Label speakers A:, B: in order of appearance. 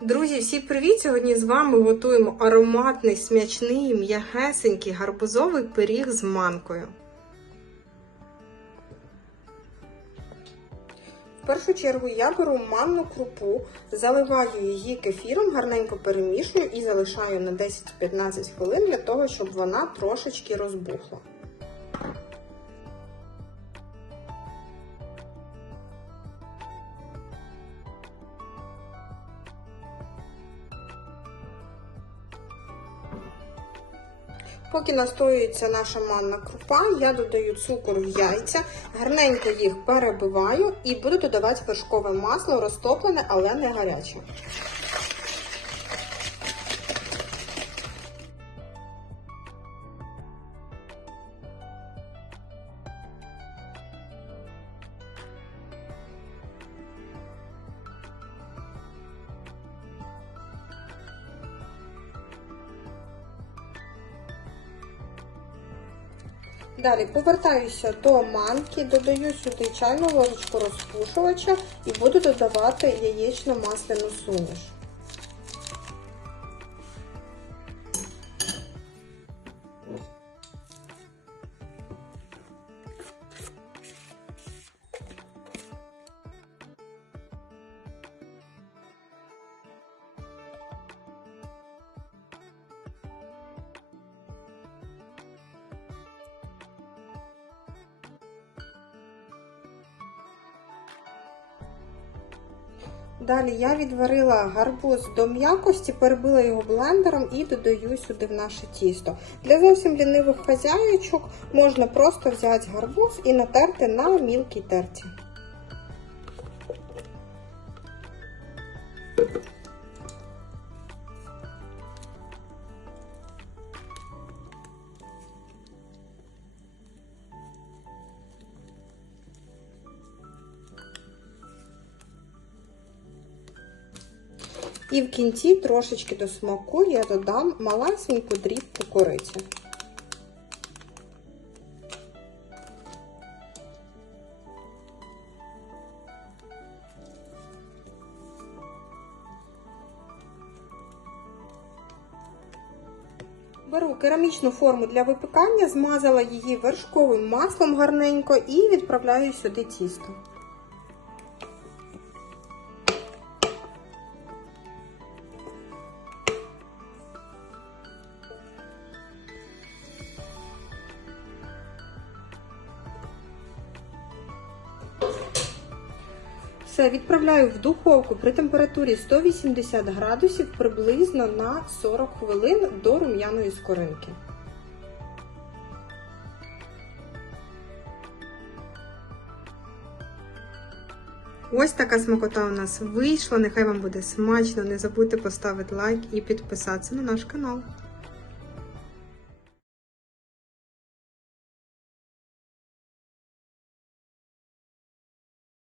A: Друзі, всі привіт! Сьогодні з вами готуємо ароматний, смачний, м'ягесенький гарбузовий пиріг з манкою. В першу чергу я беру манну крупу, заливаю її кефіром, гарненько перемішую і залишаю на 10-15 хвилин для того, щоб вона трошечки розбухла. Поки настоюється наша манна крупа, я додаю цукор в яйця, гарненько їх перебиваю і буду додавати вершкове масло, розтоплене, але не гаряче. Далі повертаюся до манки, додаю сюди чайну ложечку розпушувача і буду додавати яєчно-масляну суміш. Далі я відварила гарбуз до м'якості, перебила його блендером і додаю сюди в наше тісто. Для зовсім лінивих хазяючок можна просто взяти гарбуз і натерти на мілкій терці. І в кінці трошечки до смаку я додам малесеньку дрібку кориці. Беру керамічну форму для випікання, змазала її вершковим маслом гарненько і відправляю сюди тісто. Все, відправляю в духовку при температурі 180 градусів приблизно на 40 хвилин до рум'яної скоринки. Ось така смакота у нас вийшла. Нехай вам буде смачно. Не забудьте поставити лайк і підписатися на наш канал.